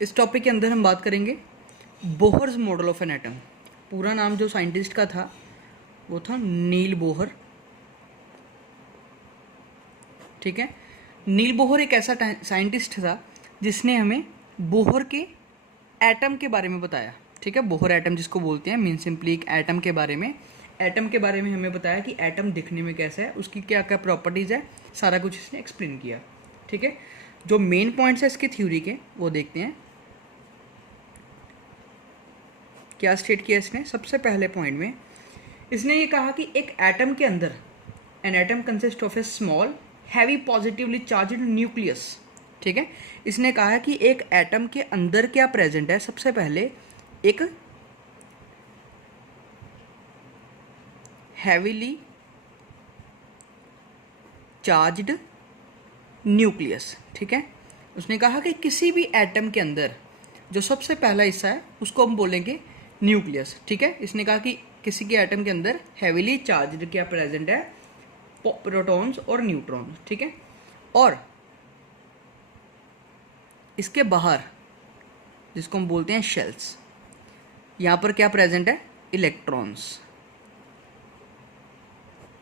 इस टॉपिक के अंदर हम बात करेंगे Bohr's model of an atom. पूरा नाम जो साइंटिस्ट का था वो था नील बोहर। ठीक है, नील बोहर एक ऐसा साइंटिस्ट था जिसने हमें बोहर के एटम के बारे में बताया। ठीक है, बोहर एटम जिसको बोलते हैं, मीन सिंपली एक एटम के बारे में हमें बताया कि एटम दिखने में कैसा है, उसकी क्या क्या प्रॉपर्टीज़ है, सारा कुछ इसने एक्सप्लेन किया। ठीक है, जो मेन पॉइंट्स है इसके थ्योरी के वो देखते हैं। क्या स्टेट किया इसने? सबसे पहले पॉइंट में इसने ये कहा कि एक एटम के अंदर an atom consist of A small heavy positively charged nucleus. ठीक है, इसने कहा है कि एक एटम के अंदर क्या प्रेजेंट है। सबसे पहले एक हैवीली चार्ज्ड न्यूक्लियस। ठीक है, उसने कहा कि किसी भी एटम के अंदर जो सबसे पहला हिस्सा है उसको हम बोलेंगे न्यूक्लियस। ठीक है, इसने कहा कि किसी के एटम के अंदर हैवीली चार्ज्ड क्या प्रेजेंट है, प्रोटॉन्स और न्यूट्रॉन्स। ठीक है, और इसके बाहर जिसको हम बोलते हैं शेल्स, यहाँ पर क्या प्रेजेंट है, इलेक्ट्रॉन्स।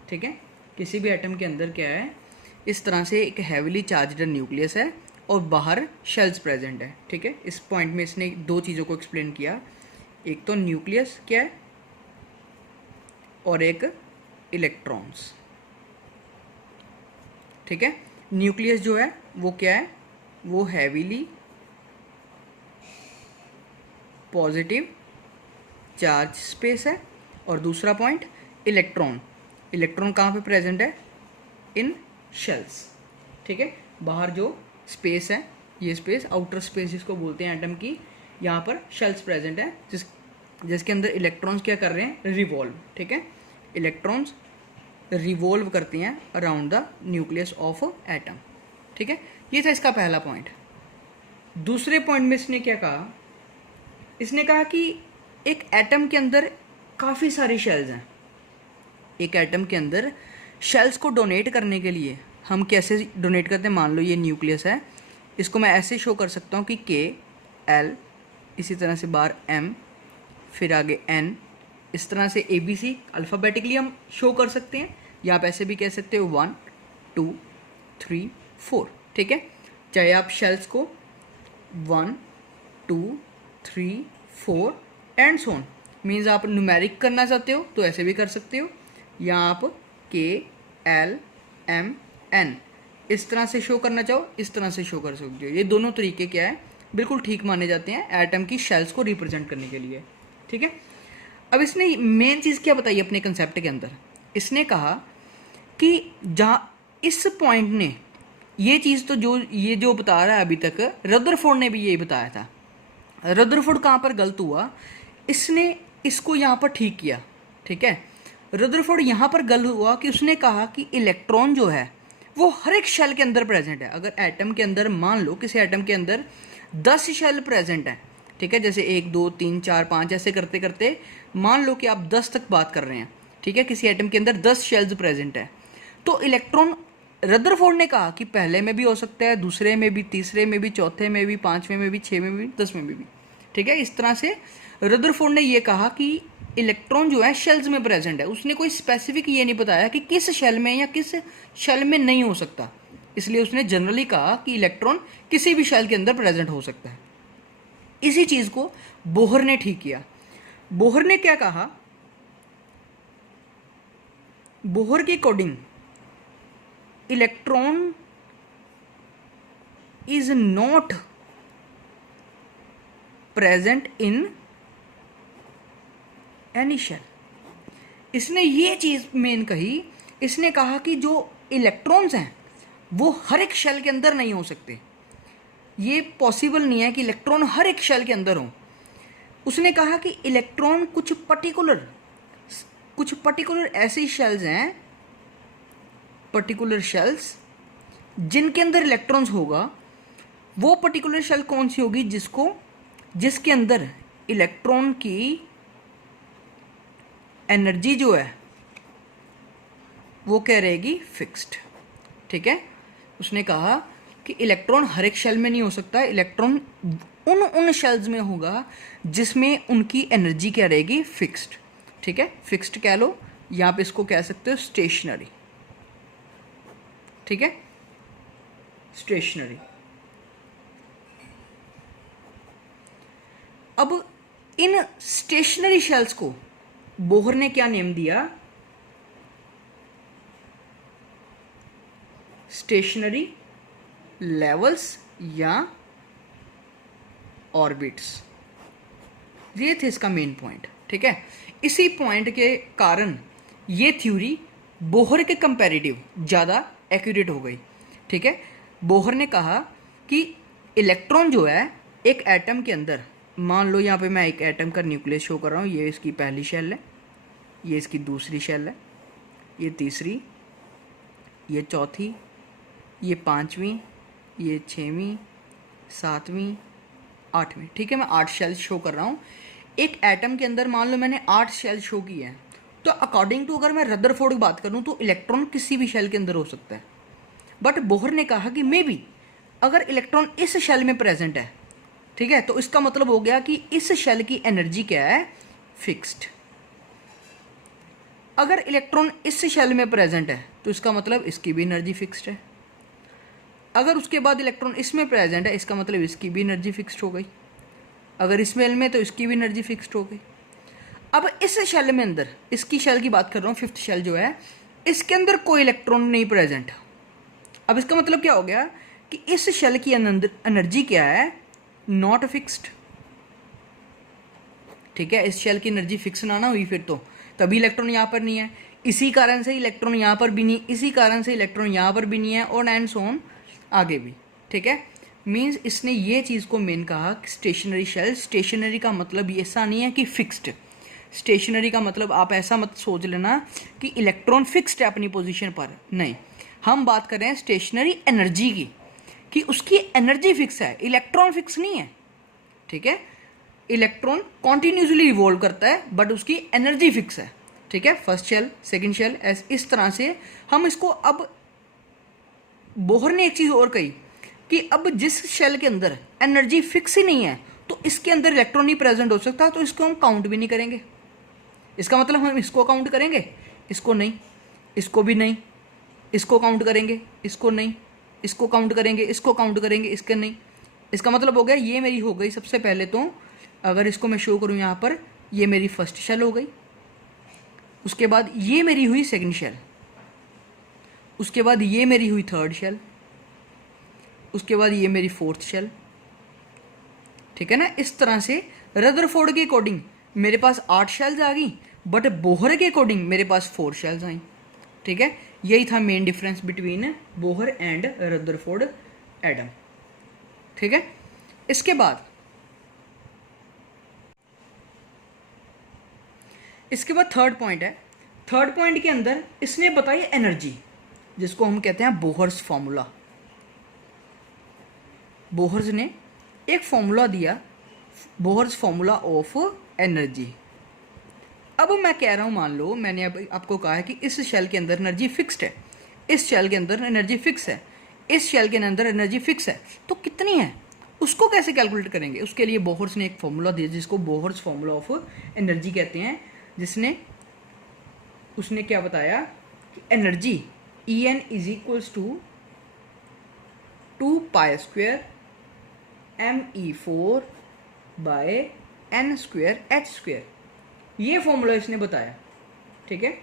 ठीक है, किसी भी एटम के अंदर क्या है, इस तरह से एक हैवीली चार्ज्ड न्यूक्लियस है और बाहर शेल्स प्रेजेंट है। ठीक है, इस पॉइंट में इसने दो चीज़ों को एक्सप्लेन किया, एक तो न्यूक्लियस क्या है और एक इलेक्ट्रॉन्स। ठीक है, न्यूक्लियस जो है वो क्या है, वो हैवीली पॉजिटिव चार्ज स्पेस है, और दूसरा पॉइंट इलेक्ट्रॉन। इलेक्ट्रॉन कहाँ पे प्रेजेंट है, इन शेल्स। ठीक है, बाहर जो स्पेस है, ये स्पेस आउटर स्पेस जिसको बोलते हैं एटम की, यहाँ पर शेल्स प्रेजेंट है जिसके अंदर इलेक्ट्रॉन्स क्या कर रहे हैं, रिवॉल्व। ठीक है, इलेक्ट्रॉन्स रिवॉल्व करते हैं around the nucleus of atom. ठीक है, ये था इसका पहला पॉइंट। दूसरे पॉइंट में इसने क्या कहा, इसने कहा कि एक एटम के अंदर काफ़ी सारी शेल्स हैं। एक एटम के अंदर शेल्स को डोनेट करने के लिए हम कैसे डोनेट करते हैं, मान लो ये न्यूक्लियस है, इसको मैं ऐसे शो कर सकता हूँ कि KL, इसी तरह से बार M, फिर आगे N, इस तरह से ABC अल्फ़ाबेटिकली हम शो कर सकते हैं, या आप ऐसे भी कह सकते हो 1 2 3 4। ठीक है, चाहे आप शेल्स को 1 2 3 4 एंड सोन, मीन्स आप न्यूमेरिक करना चाहते हो तो ऐसे भी कर सकते हो, या आप KL M N इस तरह से शो करना चाहो इस तरह से शो कर सकते हो। ये दोनों तरीके क्या है, बिल्कुल ठीक माने जाते हैं एटम की शेल्स को रिप्रेजेंट करने के लिए। ठीक है, अब इसने मेन चीज़ क्या बताई अपने कंसेप्ट के अंदर, इसने कहा कि जहाँ इस पॉइंट ने ये चीज़ तो जो बता रहा है अभी तक, रदरफोर्ड ने भी यही बताया था। रदरफोर्ड कहाँ पर गलत हुआ, इसने इसको यहाँ पर ठीक किया। ठीक है, रदरफोर्ड यहाँ पर गलत हुआ कि उसने कहा कि इलेक्ट्रॉन जो है वो हर एक शेल के अंदर प्रेजेंट है। अगर एटम के अंदर मान लो किसी एटम के अंदर 10 शेल प्रेजेंट है, ठीक है, जैसे 1 2 3 4 5 ऐसे करते करते मान लो कि आप 10 तक बात कर रहे हैं। ठीक है, किसी एटम के अंदर 10 शेल्स प्रेजेंट है, तो इलेक्ट्रॉन, रदरफोर्ड ने कहा कि पहले में भी हो सकता है, दूसरे में भी, तीसरे में भी, चौथे में भी, पाँचवें में भी, 6 में भी, 10 में भी। ठीक है, इस तरह से रदरफोर्ड ने ये कहा कि इलेक्ट्रॉन जो है शेल्स में प्रेजेंट है। उसने कोई स्पेसिफिक ये नहीं बताया कि किस शेल में या किस शेल में नहीं हो सकता, इसलिए उसने जनरली कहा कि इलेक्ट्रॉन किसी भी शेल के अंदर प्रेजेंट हो सकता है। इसी चीज़ को बोहर ने ठीक किया। बोहर ने क्या कहा, बोहर के according electron is not present in any shell. इसने ये चीज़ मेन कही, इसने कहा कि जो इलेक्ट्रॉन्स हैं वो हर एक शेल के अंदर नहीं हो सकते, ये पॉसिबल नहीं है कि इलेक्ट्रॉन हर एक शेल के अंदर हो। उसने कहा कि इलेक्ट्रॉन कुछ पर्टिकुलर ऐसी शेल्स हैं, पर्टिकुलर शेल्स जिनके अंदर इलेक्ट्रॉन्स होगा। वो पर्टिकुलर शेल कौन सी होगी, जिसके अंदर इलेक्ट्रॉन की एनर्जी जो है वो क्या रहेगी, फिक्स्ड। ठीक है, उसने कहा कि इलेक्ट्रॉन हर एक शेल में नहीं हो सकता, इलेक्ट्रॉन उन शेल्स में होगा जिसमें उनकी एनर्जी क्या रहेगी, फिक्स्ड। ठीक है, फिक्स्ड कह लो, यहाँ पे इसको कह सकते हो स्टेशनरी। ठीक है, स्टेशनरी। अब इन स्टेशनरी शेल्स को बोहर ने क्या नेम दिया, स्टेशनरी लेवल्स या ऑर्बिट्स। ये थे इसका मेन पॉइंट। ठीक है, इसी पॉइंट के कारण ये थ्योरी बोहर के कंपैरेटिव ज़्यादा एक्यूरेट हो गई। ठीक है, बोहर ने कहा कि इलेक्ट्रॉन जो है एक एटम के अंदर, मान लो यहाँ पे मैं एक एटम का न्यूक्लियस शो कर रहा हूँ, ये इसकी पहली शेल है, ये इसकी दूसरी शेल है, ये तीसरी, ये चौथी, ये पाँचवीं, ये छठवीं, सातवीं, आठवीं। ठीक है, मैं 8 शेल्स शो कर रहा हूँ एक एटम के अंदर। मान लो मैंने 8 शेल शो की है, तो अकॉर्डिंग टू अगर मैं रदरफोर्ड की बात करूँ तो इलेक्ट्रॉन किसी भी शेल के अंदर हो सकता है। बट बोहर ने कहा कि मे बी अगर इलेक्ट्रॉन इस शेल में प्रेजेंट है, ठीक है, तो इसका मतलब हो गया कि इस शेल की एनर्जी क्या है, फिक्स्ड। अगर इलेक्ट्रॉन इस शेल में प्रेजेंट है तो इसका मतलब इसकी भी एनर्जी फिक्स्ड है। अगर उसके बाद इलेक्ट्रॉन इसमें प्रेजेंट है, इसका मतलब इसकी भी एनर्जी फिक्स्ड हो गई। अगर इस शेल में तो इसकी भी एनर्जी फिक्स्ड हो गई। अब इस शेल में अंदर, इसकी शेल की बात कर रहा हूँ, 5th शेल जो है, इसके अंदर कोई इलेक्ट्रॉन नहीं प्रेजेंट। अब इसका मतलब क्या हो गया कि इस शेल की एनर्जी क्या है, नॉट फिक्स्ड। ठीक है, इस शेल की एनर्जी फिक्स ना हुई फिर तो तभी इलेक्ट्रॉन यहाँ पर नहीं है, इसी कारण से इलेक्ट्रॉन यहाँ पर भी नहीं, इसी कारण से इलेक्ट्रॉन यहाँ पर भी नहीं है, और एंड सो ऑन आगे भी। ठीक है, मीन्स इसने ये चीज़ को मेन कहा कि स्टेशनरी शेल, स्टेशनरी का मतलब ये ऐसा नहीं है कि फिक्स्ड। स्टेशनरी का मतलब आप ऐसा मत सोच लेना कि इलेक्ट्रॉन फिक्स्ड है अपनी पोजीशन पर, नहीं। हम बात कर रहे हैं स्टेशनरी एनर्जी की, कि उसकी एनर्जी फिक्स है, इलेक्ट्रॉन फिक्स नहीं है। ठीक है, इलेक्ट्रॉन कॉन्टिन्यूसली रिवॉल्व करता है बट उसकी एनर्जी फिक्स है। ठीक है, फर्स्ट शेल, सेकंड शेल, इस तरह से हम इसको। अब बोहर ने एक चीज़ और कही कि अब जिस शेल के अंदर एनर्जी फिक्स ही नहीं है तो इसके अंदर इलेक्ट्रॉन नहीं प्रेजेंट हो सकता, तो इसको हम काउंट भी नहीं करेंगे। इसका मतलब हम इसको काउंट करेंगे, इसको नहीं, इसको भी नहीं, इसको काउंट करेंगे, इसको नहीं, इसको काउंट करेंगे, इसको काउंट करेंगे, इसके नहीं। इसका मतलब हो गया ये मेरी हो गई सबसे पहले तो, अगर इसको मैं शो करूँ यहाँ पर, ये मेरी फर्स्ट शेल हो गई। उसके बाद ये मेरी हुई सेकंड शेल, उसके बाद ये मेरी हुई थर्ड शेल, उसके बाद ये मेरी फोर्थ शेल। ठीक है ना, इस तरह से रदरफोर्ड के अकॉर्डिंग मेरे पास 8 शेल्स आ गई, बट बोहर के अकॉर्डिंग मेरे पास 4 शेल्स आई। ठीक है, यही था main difference between Bohr and Rutherford atom. ठीक है, इसके बाद थर्ड पॉइंट है। थर्ड पॉइंट के अंदर इसने बताई एनर्जी, जिसको हम कहते हैं बोहर्स फॉर्मूला। बोहर्स ने एक फॉर्मूला दिया, बोहर्स फॉर्मूला ऑफ एनर्जी। अब मैं कह रहा हूँ, मान लो मैंने अब आपको कहा है कि इस शेल के अंदर एनर्जी फिक्स्ड है, इस शेल के अंदर एनर्जी फिक्स है, इस शेल के अंदर एनर्जी फिक्स है, तो कितनी है उसको कैसे कैलकुलेट करेंगे। उसके लिए बोहर्स ने एक फॉर्मूला दिया जिसको बोहर्स फॉर्मूला ऑफ एनर्जी कहते हैं, जिसने उसने क्या बताया कि energy En is equals to 2π² me4 by n² h²। ये फॉर्मूला इसने बताया। ठीक है,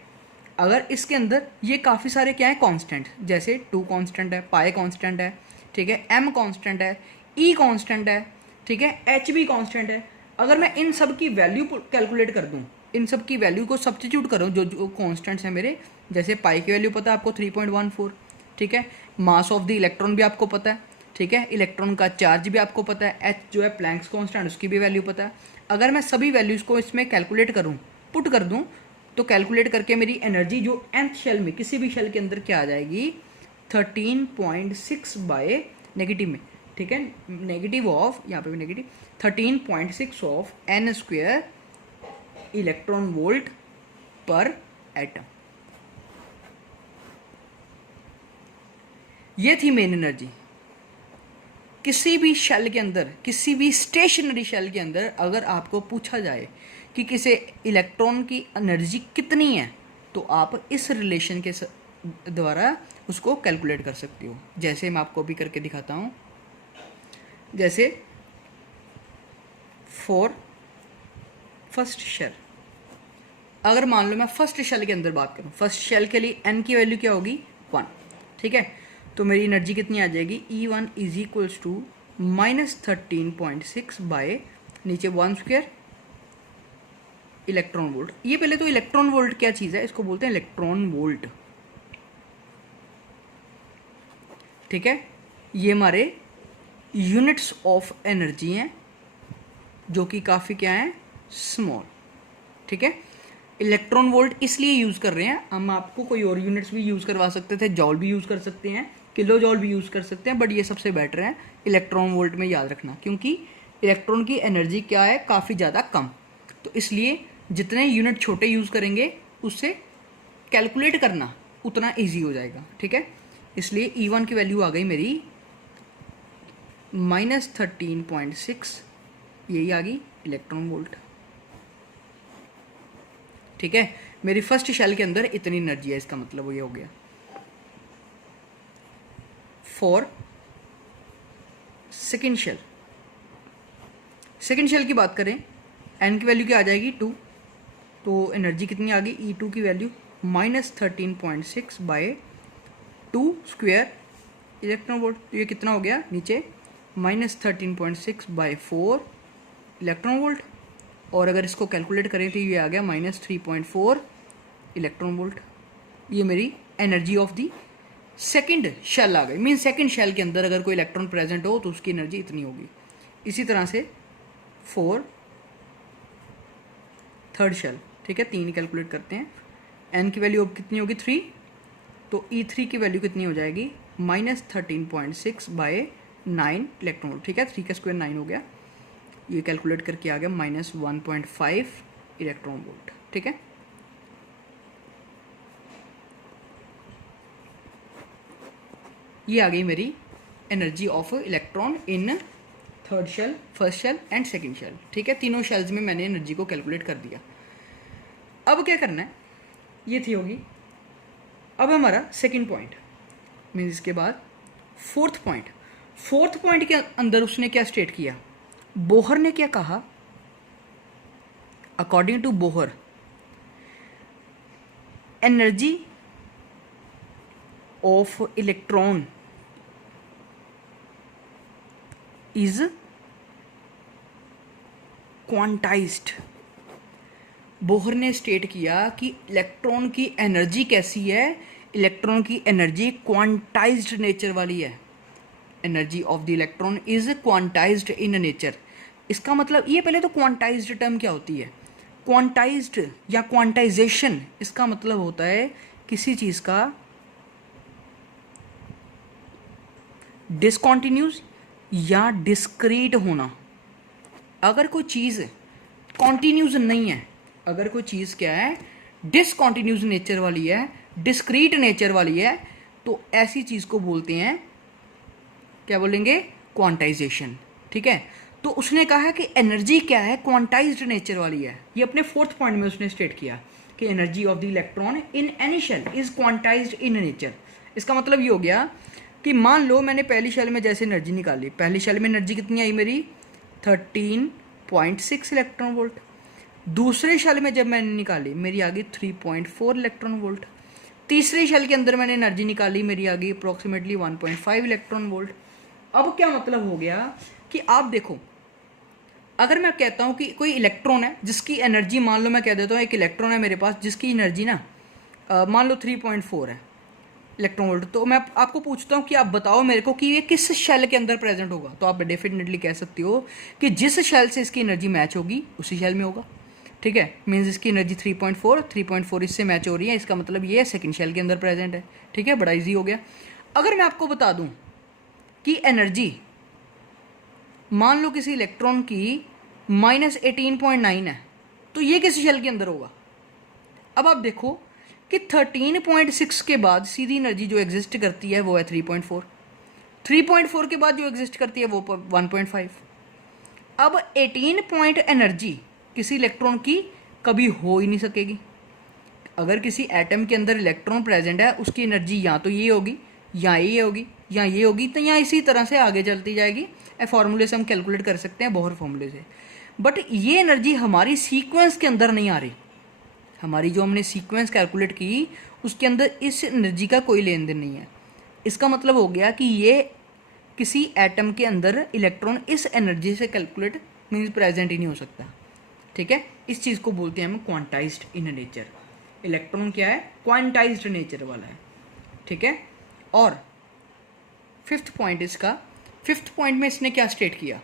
अगर इसके अंदर ये काफ़ी सारे क्या है कांस्टेंट, जैसे 2 कांस्टेंट है, पाई कांस्टेंट है, ठीक है, m कांस्टेंट है, e कांस्टेंट है, ठीक है, h भी कांस्टेंट है। अगर मैं इन सब की वैल्यू कैलकुलेट कर दूं, इन सब की वैल्यू को सब्स्टिट्यूट करूं, जो जो कॉन्स्टेंट्स हैं मेरे, जैसे पाई की वैल्यू पता है आपको 3.14, ठीक है, मास ऑफ द इलेक्ट्रॉन भी आपको पता है, ठीक है, इलेक्ट्रॉन का चार्ज भी आपको पता है, एच जो है प्लैंक्स कांस्टेंट उसकी भी वैल्यू पता है। अगर मैं सभी वैल्यूज़ को इसमें कैलकुलेट करूँ, पुट कर दूँ, तो कैलकुलेट करके मेरी एनर्जी जो nth शेल में, किसी भी शेल के अंदर क्या आ जाएगी, 13.6 बाय नेगेटिव में, ठीक है, नेगेटिव ऑफ, यहाँ पे भी negative, 13.6 of n² electron volt पर एटम। ये थी मेन एनर्जी। किसी भी शेल के अंदर, किसी भी स्टेशनरी शेल के अंदर अगर आपको पूछा जाए कि किसी इलेक्ट्रॉन की एनर्जी कितनी है, तो आप इस रिलेशन के द्वारा उसको कैलकुलेट कर सकते हो। जैसे मैं आपको भी करके दिखाता हूँ। जैसे फॉर फर्स्ट शेल, अगर मान लो मैं फर्स्ट शेल के अंदर बात करूँ, फर्स्ट शेल के लिए n की वैल्यू क्या होगी 1, ठीक है। तो मेरी एनर्जी कितनी आ जाएगी E1 is equals to -13.6 bye नीचे 1 स्क्वायर इलेक्ट्रॉन वोल्ट। ये पहले तो इलेक्ट्रॉन वोल्ट क्या चीज़ है, इसको बोलते हैं इलेक्ट्रॉन वोल्ट, ठीक है। ये हमारे यूनिट्स ऑफ एनर्जी हैं जो कि काफ़ी क्या है, स्मॉल, ठीक है। इलेक्ट्रॉन वोल्ट इसलिए यूज़ कर रहे हैं, हम आपको कोई और यूनिट्स भी यूज़ करवा सकते थे, जॉल भी यूज़ कर सकते हैं, किलो जॉल भी यूज़ कर सकते हैं, बट ये सबसे बेटर है इलेक्ट्रॉन वोल्ट में याद रखना, क्योंकि इलेक्ट्रॉन की एनर्जी क्या है, काफ़ी ज़्यादा कम। तो इसलिए जितने यूनिट छोटे यूज़ करेंगे उससे कैलकुलेट करना उतना ईजी हो जाएगा, ठीक है। इसलिए E1 की वैल्यू आ गई मेरी -13.6, यही आ गई इलेक्ट्रॉन वोल्ट, ठीक है। मेरी फर्स्ट शेल के अंदर इतनी एनर्जी है, इसका मतलब वो ये हो गया। For second shell, second shell की बात करें, n की वैल्यू क्या आ जाएगी 2, तो एनर्जी कितनी आ गई E2 की value -13.6 by 2 square electron volt. तो ये कितना हो गया नीचे -13.6 बाय 4 इलेक्ट्रॉन वोल्ट, और अगर इसको कैलकुलेट करें तो ये आ गया -3.4 इलेक्ट्रॉन वोल्ट। ये मेरी energy of the second shell आ गई। मीन सेकंड शेल के अंदर अगर कोई इलेक्ट्रॉन प्रेजेंट हो तो उसकी एनर्जी इतनी होगी। इसी तरह से फॉर थर्ड शेल, ठीक है, 3 कैलकुलेट करते हैं। n की वैल्यू अब कितनी होगी 3, तो E3 की वैल्यू कितनी हो जाएगी -13.6 बाय 9 इलेक्ट्रॉन वोल्ट, ठीक है। 3 का स्क्वायर 9 हो गया, ये कैलकुलेट करके आ गया -1.5 इलेक्ट्रॉन वोल्ट, ठीक है। ये आ गई मेरी energy of electron in third shell, first shell and second shell, ठीक है। तीनों शेल्स में मैंने एनर्जी को कैलकुलेट कर दिया। अब क्या करना है, ये थी होगी। अब हमारा सेकंड पॉइंट, मीन्स इसके बाद फोर्थ पॉइंट। फोर्थ पॉइंट के अंदर उसने क्या स्टेट किया, बोहर ने क्या कहा, according to Bohr energy of electron is quantized. Bohr ने स्टेट किया कि इलेक्ट्रॉन की एनर्जी कैसी है, इलेक्ट्रॉन की एनर्जी क्वांटाइज्ड नेचर वाली है। Energy of the electron is quantized in nature. इसका मतलब ये, पहले तो क्वांटाइज्ड टर्म क्या होती है, क्वांटाइज्ड या क्वांटाइजेशन, इसका मतलब होता है किसी चीज़ का डिसकॉन्टिन्यूस या डिस्क्रीट होना। अगर कोई चीज़ कॉन्टिन्यूस नहीं है, अगर कोई चीज़ क्या है डिसकॉन्टिन्यूस नेचर वाली है, डिस्क्रीट नेचर वाली है, तो ऐसी चीज़ को बोलते हैं, क्या बोलेंगे, क्वांटाइजेशन, ठीक है। तो उसने कहा कि एनर्जी क्या है, क्वांटाइज्ड नेचर वाली है। ये अपने फोर्थ पॉइंट में उसने स्टेट किया कि energy of the electron in any shell is quantized in nature. इसका मतलब ये हो गया कि मान लो मैंने पहली शेल में जैसे एनर्जी निकाली, पहली शेल में एनर्जी कितनी आई मेरी 13.6 इलेक्ट्रॉन वोल्ट। दूसरे शेल में जब मैंने निकाली मेरी आ गई 3.4 इलेक्ट्रॉन वोल्ट। तीसरे शेल के अंदर मैंने एनर्जी निकाली, मेरी आ गई अप्रोक्सीमेटली 1.5 इलेक्ट्रॉन वोल्ट। अब क्या मतलब हो गया कि आप देखो, अगर मैं कहता हूँ कि कोई इलेक्ट्रॉन है जिसकी एनर्जी, मान लो मैं कह देता हूँ एक इलेक्ट्रॉन है मेरे पास जिसकी एनर्जी ना मान लो 3.4 है इलेक्ट्रॉन वोल्ट, तो मैं आपको पूछता हूँ कि आप बताओ मेरे को कि ये किस शेल के अंदर प्रेजेंट होगा, तो आप डेफिनेटली कह सकते हो कि जिस शेल से इसकी एनर्जी मैच होगी उसी शेल में होगा, ठीक है। मीन्स इसकी एनर्जी 3.4 इससे मैच हो रही है, इसका मतलब ये सेकंड शेल के अंदर प्रेजेंट है, ठीक है। बड़ा इजी हो गया। अगर मैं आपको बता दूं कि एनर्जी मान लो किसी इलेक्ट्रॉन की -18.9 है, तो ये किस शेल के अंदर होगा। अब आप देखो कि 13.6 के बाद सीधी एनर्जी जो एग्जिस्ट करती है वो है 3.4, 3.4 के बाद जो एग्जिस्ट करती है वो 1.5। अब 18 पॉइंट एनर्जी किसी इलेक्ट्रॉन की कभी हो ही नहीं सकेगी। अगर किसी एटम के अंदर इलेक्ट्रॉन प्रेजेंट है, उसकी एनर्जी या तो ये होगी, या ये होगी, या ये होगी, तो यहाँ इसी तरह से आगे चलती जाएगी। फॉर्मूले से हम कैलकुलेट कर सकते हैं, बोहर फॉर्मूले से। बट ये एनर्जी हमारी सीक्वेंस के अंदर नहीं आ रही। हमारी जो हमने सीक्वेंस कैलकुलेट की उसके अंदर इस एनर्जी का कोई लेन देन नहीं है। इसका मतलब हो गया कि ये किसी एटम के अंदर इलेक्ट्रॉन इस एनर्जी से कैलकुलेट मीन्स प्रेजेंट ही नहीं हो सकता। ठीक है, इस चीज़ को बोलते हैं हम क्वांटाइज्ड इन नेचर। इलेक्ट्रॉन क्या है? क्वांटाइज्ड नेचर वाला है। ठीक है, और फिफ्थ पॉइंट इसका, फिफ्थ पॉइंट में इसने क्या स्टेट किया